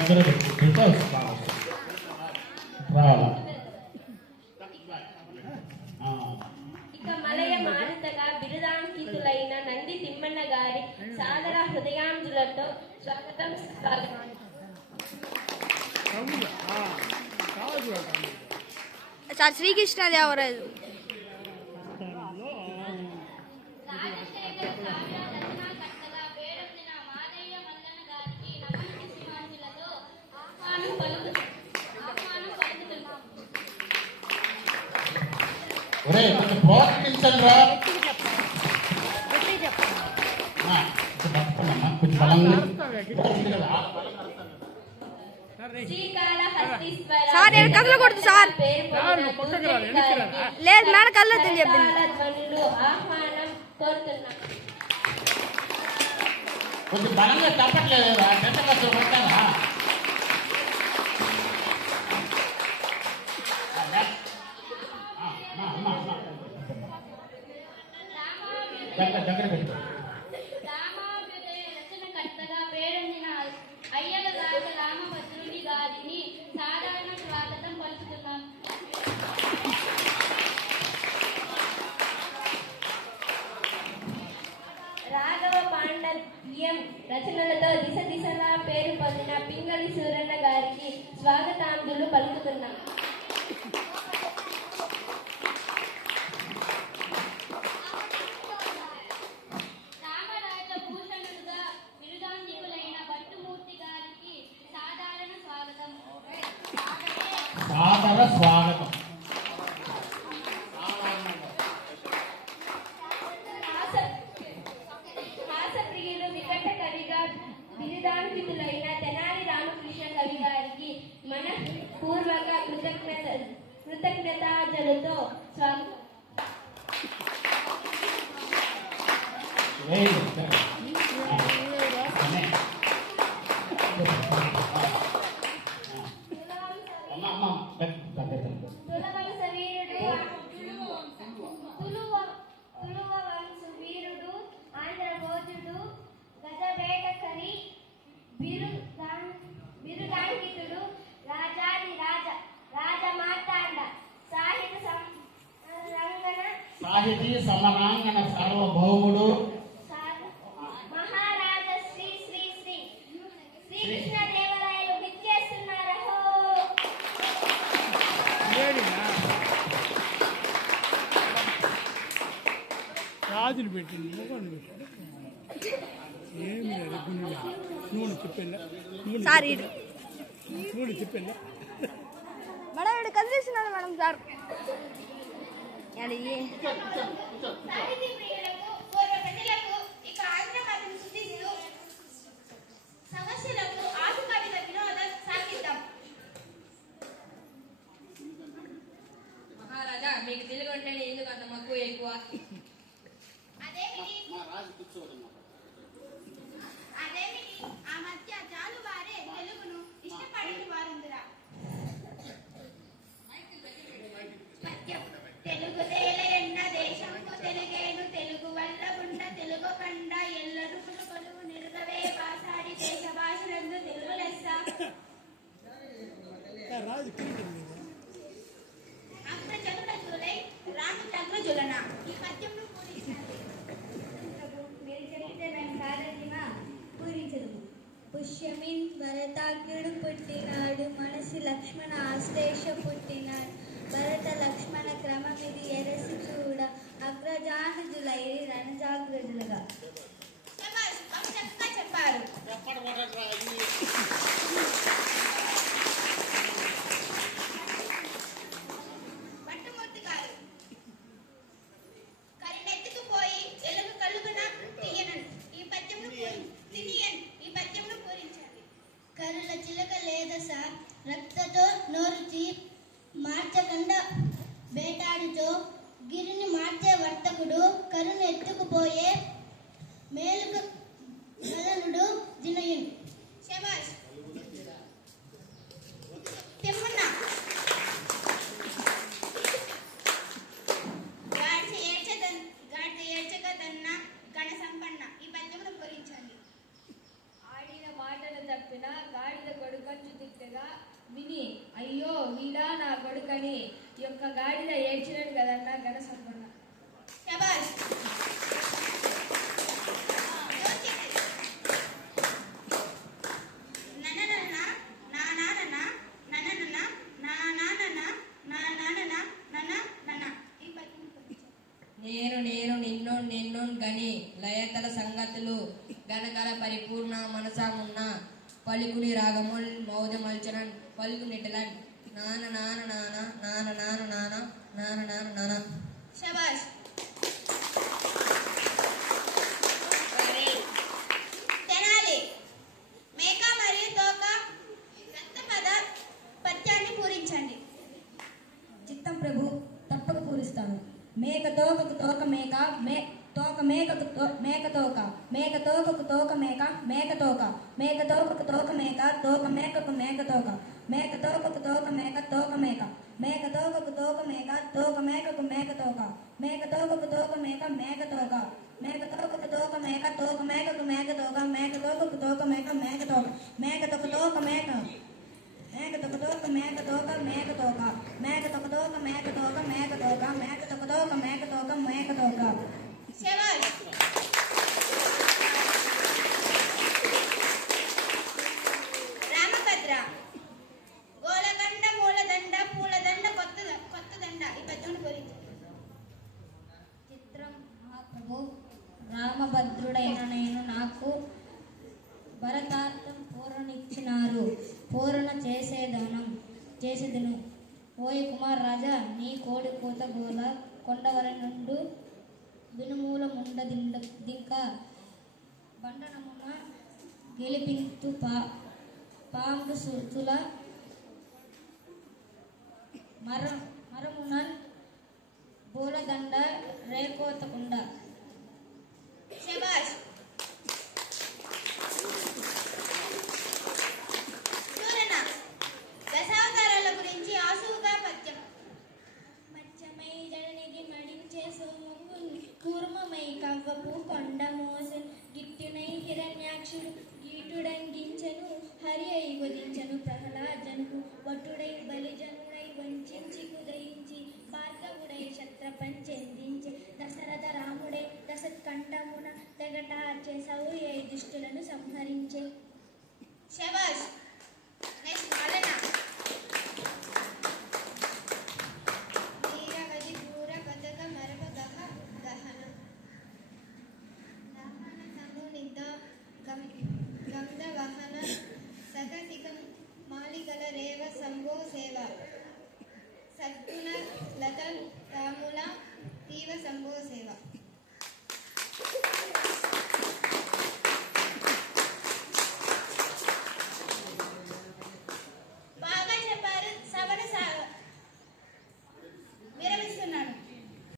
దగ్గర పెట్టుకుంటే రావాలి. ఇక మలయ మారుతగా బిరుదాంకితులైన నంది తిమ్మన్న గారి సాదర హృదయాంజులతో స్వాగతం. సార్ శ్రీకృష్ణదేవరాయలు ప్రోత్సహించండి రా. సార్ నేను కళ్ళు కొడుతు సార్ లేదు మేడం కళ్ళు వద్దని చెప్పింది. కొంచెం బలంగా తప్పట్లేదు పెట్టారా? దగ్గర పెట్టు. రచనకర్తగా పేరొందిన అయ్యల రాజ రామభద్రుడి గారిని సాధారణ స్వాగతం పలుకుతున్నాం. రాఘవ పాండవ్యం రచనలతో దిశ దిశలా పేరు పొందిన పింగళి సూరన్న గారికి స్వాగతాంజులు పలుకుతున్నాం. సాదర స్వాగతం. హాసప్రియులు వికట కవిగా బిరుదాంకితులైన తెనాలి రామకృష్ణ కవి గారికి మన పూర్వక కృతజ్ఞతాంజలితో స్వాగతం. వీరుడు ఆంధ్రభోజుడు గజబేటకరి బిరుదాంకితుడు రాజాది రాజమాతాండ సాహితీ సమరాంగణ సార్వభౌముడు మహారాజ శ్రీ శ్రీ శ్రీ శ్రీకృష్ణదేవరాయలు విచ్చేస్తున్నారు. రాజులు పెట్టింది ఏం లేదు. నూనె చెప్పండి నూనె చెప్పండి మేడం ఇక్కడ కలిసిస్తున్నాను మేడం సార్. మహారాజా మీకు తెలుగు అంటేనే ఎందుకు అంత మక్కువ ఎక్కువ? అదేమిటి ఆ మధ్య చాలు వారే తెలుగును ఇష్టపడని వారుందిరా. తెలుగుదేల ఎన్న దేశము తెలుగేను తెలుగు వల్ల ఉన్న తెలుగు కండ ఎల్లరుకులు కొలువు నిరుగవే పాసాడి దేశ భాషలందు తెలుగు లెస్స. అగ్ర చదుల జూలై రాము తగ్న జులన ఈ పద్యంను పూరించారు. మీరు చెప్తే మేము కాదనిమా పూరించదు. పుష్యమిన్ భరతాగ్రుడు పుట్టినాడు మనసి లక్ష్మణ ఆశ్లేష పుట్టినాడు భరత లక్ష్మణ క్రమమిది ఎరసి చూడ అగ్రజానుజులైరి రణజాగ్రజులుగా. చెప్పారు. పట్టుమూర్తి గారు కరినెత్తుకు పోయి ఎలుగు కలుగున తీయనను ఈ పద్యమును పూరించండి. కరుల చిలక లేదస రక్తతో నోరుచి మార్చకండ వేటాడుతో గిరిని మార్చే వర్తకుడు కరును ఎత్తుకుపోయే మేలుకు నలనుడు జినయుడు. శబాష్. వీడా నా కొడుకని ఈ యొక్క గాడిద ఏడ్చినాడు కదన్నా గణ సంపన్న. శబాష్. నేను నేను నిన్ను నిన్ను గని లయతల సంగతులు గణగల పరిపూర్ణ మనసామున్న పలుకుని రాగముల్ మౌదమల్చనన్ పలుకు నిటలన్ నాన నాన నాన నాన నాన నాన నాన నాన నాన. శబాష్. తెనాలి. మేక మరియు తోక రక్తపద పద్యాన్ని పూరించండి. చిత్తం ప్రభు, తప్పక పూరిస్తాను. మేక తోకకు తోక మేక, తోక మేకకు మేక తోక, మేక తోకకు తోక మేక, మేక తోక, మేక తోకకు తోక మేక, తోక మేకకు మేక తోక, మేక తోకకు తోక మేక, తోక మేక, మేక తోకకు తోక మేక, తోక మేకకు మేక తోక, మేక తోకకు తోక మేక, మేక తోక, మేక తోకకు తోక మేక, తోక మేకకు మేక తోక, మేక తోకకు తోక మేక, మేక తోక, మేక తోక తోక మేక, మేక తోక తోక మేక తోక, మేక తోక, మేక తోక తోక మేక తోక, మేక తోక, మేక తోక తోక మేక తోక, మేక తోక. శబాష్. రామభద్ర. గోలగండ మూలదండ పూలదండ కొత్త దండ. ఈ పద్యాన్ని పూరించండి. చిత్రం మహాప్రభు, రామభద్రుడైన నేను నాకు భరతార్థం పూరణిచ్చినారు, పూరణ చేసేదను. ఓయ్ కుమార్ రాజా, నీ కోడి కూత గోల కొండవరి నుండు వినుమూల ముండ దింక బండనమున గెలిపింతు పాండు సుతుల మరమునన్ పూలదండ రేకోతకుండ. శబాష్. సూరణ. దశావతారాల గురించి ఆసువుగా పద్యం. మచ్చమై జడనిది మడించే సోమము, కూర్మమై కవ్వపు కొండ మోసెను, గిట్టునై హిరణ్యాక్షుడు గీటుడంగించెను, హరి అయి వధించెను ప్రహ్లాదనుకు, వటుడై బలిజనుడై వంచించి కుదయించి, భార్గవుడై క్షత్రపంచెందించే, దశరథ రాముడై దశకంఠమున తెగటార్చే, సౌరి అయి దుష్టులను సంహరించే. శబాష్. నెక్స్ట్ మలన. వీరవది పూర కథక మరప గహన తనునిద్ద గంధ వహన సగతికం మాలిగల రేవ సంభో సేవ సద్గుణ లత రాముల తీవ సంభో సేవ.